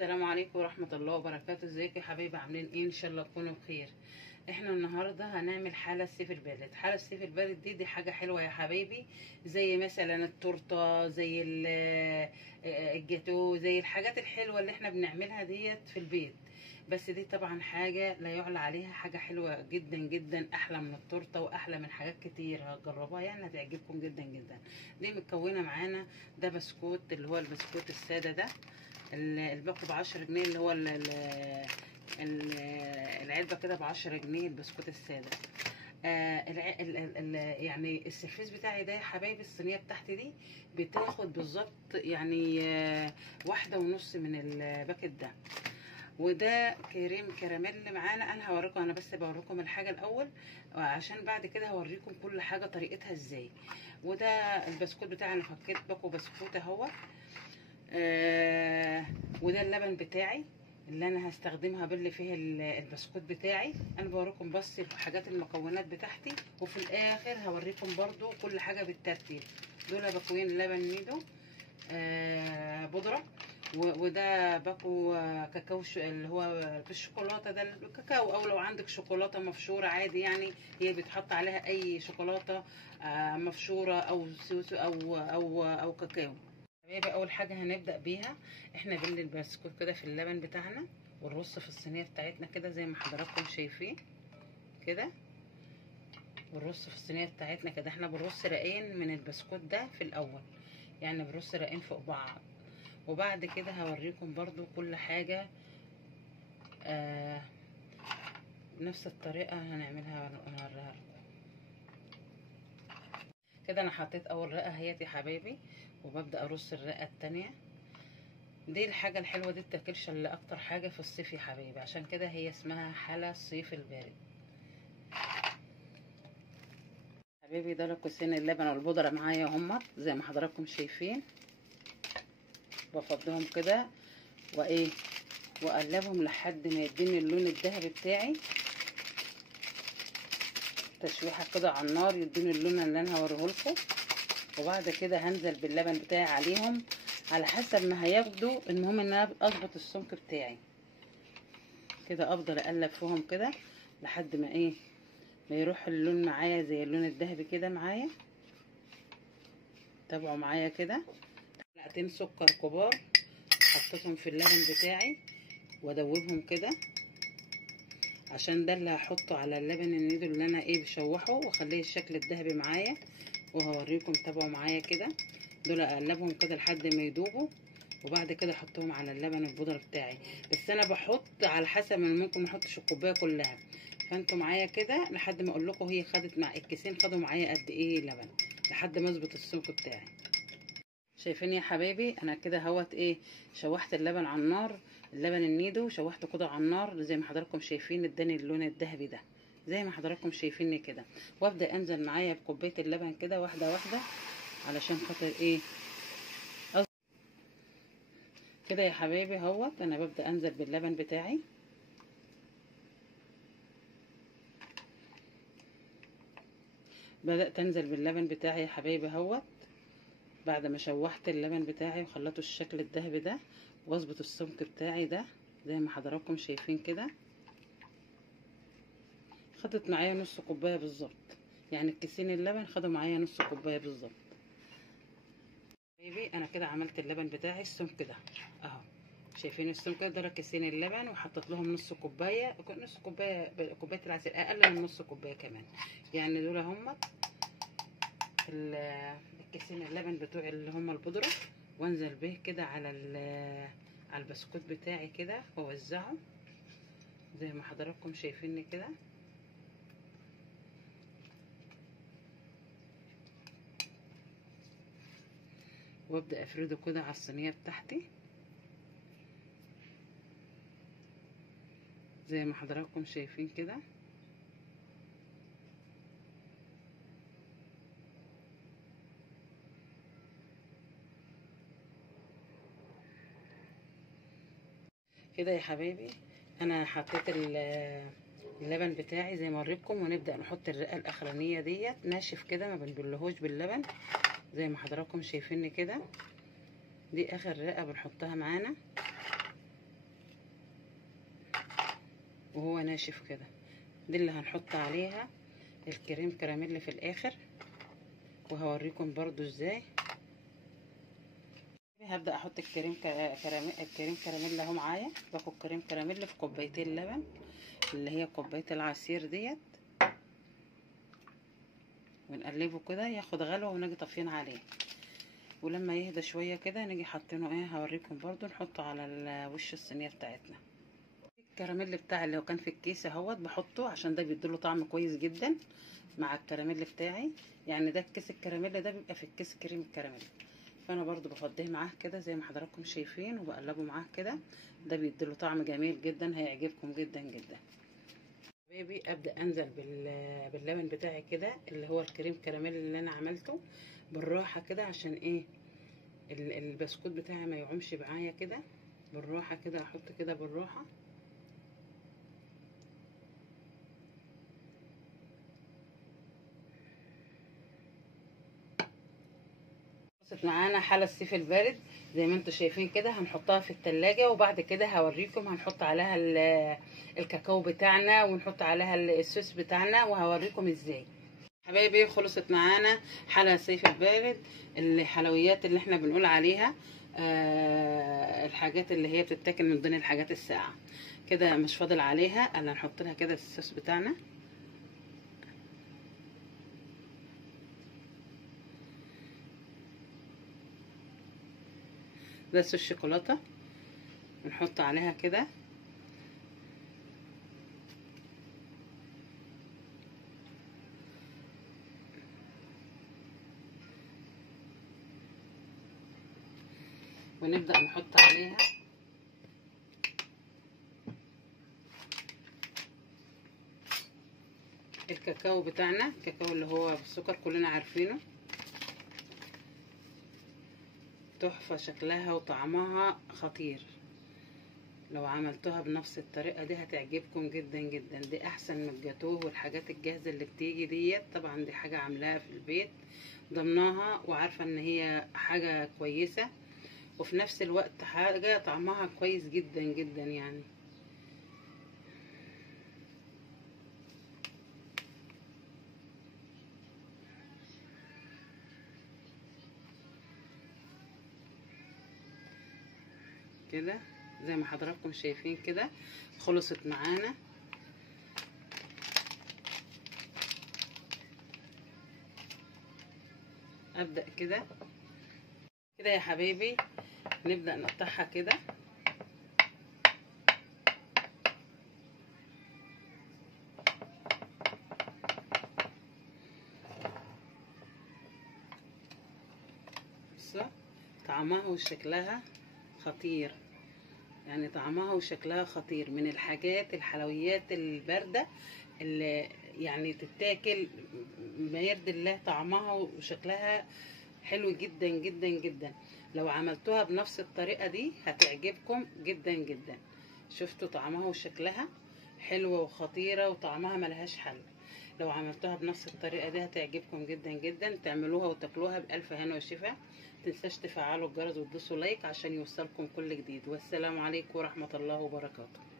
السلام عليكم ورحمة الله وبركاته. ازيكم يا حبايبي؟ عاملين ايه؟ ان شاء الله تكونوا بخير. احنا النهارده هنعمل حالة الصيف البارد. حالة الصيف البارد دي حاجة حلوة يا حبايبي، زي مثلا التورته، زي الجاتو، زي الحاجات الحلوة اللي احنا بنعملها ديت في البيت. بس دي طبعا حاجة لا يعلى عليها، حاجة حلوة جدا جدا، احلى من التورته واحلى من حاجات كتير. هتجربوها يعني هتعجبكم جدا جدا. دي متكونة معانا، ده بسكوت اللي هو البسكوت السادة ده، الباكو ب10 جنيه، اللي هو العلبة كده ب10 جنيه، البسكوت السادة. يعني السرفيس بتاعي ده يا حبايبي، الصينية بتاعتي دي بتاخد بالظبط يعني 1.5 من الباكت ده. وده كريم كراميل معانا. انا هوريكم، انا بس بوريكم الحاجه الاول عشان بعد كده هوريكم كل حاجه طريقتها ازاي. وده البسكوت بتاعي، انا فكيت باكو بسكوت اهو. وده اللبن بتاعي اللي انا هستخدمها باللي فيه البسكوت بتاعي. انا بوريكم بس حاجات المكونات بتاعتي، وفي الاخر هوريكم برضو كل حاجه بالترتيب. دول باكوين لبن نيدو بودره، وده باكو كاكاو اللي هو بالشوكولاته، ده الكاكاو، او لو عندك شوكولاته مفشوره عادي يعني، هي بيتحط عليها اي شوكولاته مفشوره، او سوسو او كاكاو. حبايبي، اول حاجه هنبدا بيها، احنا بنلي البسكوت كده في اللبن بتاعنا، ونرص في الصينيه بتاعتنا كده زي ما حضراتكم شايفين كده. ونرص في الصينيه بتاعتنا كده، احنا بنرص رقين من البسكوت ده في الاول، يعني بنرص رقين فوق بعض. وبعد كده هوريكم برضو كل حاجه نفس الطريقه هنعملها ونوريها لكم. كده انا حطيت اول رقه اهيت يا حبايبي، وببدا ارص الرقه التانيه. دي الحاجة الحلوة دي التاكلش اللي اكتر حاجة في الصيف يا حبايبي، عشان كده هي اسمها حلا الصيف البارد. حبايبي، ده كوسين اللبن والبودرة معايا هم زي ما حضراتكم شايفين. بفضيهم كده واقلبهم لحد ما يديني اللون الذهبي بتاعي، تشويحة كده على النار يديني اللون اللي انا هوريه لكم. وبعد كده هنزل باللبن بتاعي عليهم على حسب ما هياخدوا. المهم ان انا اظبط السمك بتاعي كده، افضل اقلب فيهم كده لحد ما ما يروح اللون معايا زي اللون الذهبي كده معايا. تابعوا معايا كده. معلقتين سكر كبار حطيتهم في اللبن بتاعي وادوبهم كده، عشان ده اللي هحطه على اللبن النيدو اللي انا بشوحه واخليه الشكل الذهبي معايا. وهوريكم، تابعوا معايا كده. دول اقلبهم كده لحد ما يدوبوا، وبعد كده احطهم على اللبن البودره بتاعي. بس انا بحط على حسب، من ممكن ما احطش الكوبايه كلها، فانتوا معايا كده لحد ما اقول لكم هي خدت مع الكيسين خدوا معايا قد ايه لبن، لحد ما اظبط السمك بتاعي. شايفين يا حبايبي؟ انا كده اهوت شوحت اللبن على النار، اللبن النيدو شوحته كده على النار زي ما حضراتكم شايفين، اداني اللون الذهبي ده زي ما حضراتكم شايفيني كده. وابدا انزل معايا بكوبايه اللبن كده واحده واحده، علشان خاطر كده يا حبايبي. اهوت انا ببدا انزل باللبن بتاعي بدات انزل باللبن بتاعي يا حبايبي اهوت، بعد ما شوحت اللبن بتاعي وخلته الشكل الذهبي ده، واظبط السمك بتاعي ده زي ما حضراتكم شايفين كده. خدت معايا نص كوبايه بالظبط، يعني الكيسين اللبن خدوا معايا نص كوبايه بالظبط. حبايبي، انا كده عملت اللبن بتاعي السمك ده اهو، شايفين السمك ده كيسين اللبن، وحطيت لهم نص كوبايه، نص كوبايه كوبايه العسل، اقل من نص كوبايه كمان. يعني دول هم الكيسين اللبن بتوعي اللي هم البودره. وانزل به كده على البسكوت بتاعي كده واوزعه زي ما حضراتكم شايفيني كده. وابدا افرده كده على الصينيه بتاعتي زي ما حضراتكم شايفين كده. كده يا حبايبي، انا حطيت اللبن بتاعي زي ما وريتكم، ونبدا نحط الرقه الاخرانيه ديت ناشف كده، ما بنبلهوش باللبن زي ما حضراتكم شايفيني كده. دي اخر رقه بنحطها معانا. وهو ناشف كده. دي اللي هنحط عليها الكريم كراميل في الاخر، وهوريكم برضو ازاي. هبدا احط الكريم كراميل اهو معايا. باخد كريم كراميل في كوبايتين لبن، اللي هي كوبايه العصير ديت، ونقلبه كده ياخد غلوه، ونيجي طافيين عليه. ولما يهدى شويه كده نيجي حاطينه ايه، هوريكم برضو نحطه على وش الصينيه بتاعتنا. الكراميل بتاعي اللي هو كان في الكيس اهوت بحطه عشان ده بيديله طعم كويس جدا مع الكراميل بتاعي. يعني ده الكيس الكراميل ده بيبقى في الكيس كريم الكراميل، فانا برضو بفضيه معاه كده زي ما حضراتكم شايفين، وبقلبه معاه كده. ده بيديله طعم جميل جدا، هيعجبكم جدا جدا. حبايبي ابدا انزل باللبن بتاعي كده اللي هو الكريم كراميل اللي انا عملته بالراحه كده، عشان ايه البسكوت بتاعي ما يعومش معايا كده. بالراحه كده احط كده بالراحه. خلصت معانا حلى الصيف البارد زي ما انتم شايفين كده. هنحطها في التلاجة، وبعد كده هوريكم هنحط عليها الكاكاو بتاعنا، ونحط عليها الصوص بتاعنا، وهوريكم ازاي. حبايبي خلصت معانا حلى الصيف البارد، الحلويات اللي احنا بنقول عليها الحاجات اللي هي بتتاكل من ضمن الحاجات الساقعه كده. مش فاضل عليها الا نحط لها كده الصوص بتاعنا. ده صوص الشوكولاته، نحط عليها كده. ونبدأ نحط عليها الكاكاو بتاعنا، الكاكاو اللي هو بالسكر كلنا عارفينه. تحفة شكلها وطعمها خطير. لو عملتوها بنفس الطريقة دي هتعجبكم جدا جدا. دي احسن من الجاتوه والحاجات الجاهزة اللي بتيجي ديت. طبعا دي حاجة عاملاها في البيت ضمناها، وعارفة ان هي حاجة كويسة، وفي نفس الوقت حاجة طعمها كويس جدا جدا يعني. كده زي ما حضراتكم شايفين كده خلصت معانا. ابدأ كده كده يا حبايبي، نبدأ نقطعها كده. بصوا طعمها وشكلها خطير، يعني طعمها وشكلها خطير. من الحاجات الحلويات الباردة اللي يعني تتاكل ما يرضي الله. طعمها وشكلها حلو جدا جدا جدا. لو عملتوها بنفس الطريقة دي هتعجبكم جدا جدا. شفتوا طعمها وشكلها حلوة وخطيرة، وطعمها ملهاش حل. لو عملتوها بنفس الطريقة دي هتعجبكم جدا جدا. تعملوها وتاكلوها بألف هنا وشفا. متنساش تفعلوا الجرس وتدوسوا لايك عشان يوصلكم كل جديد. والسلام عليكم ورحمة الله وبركاته.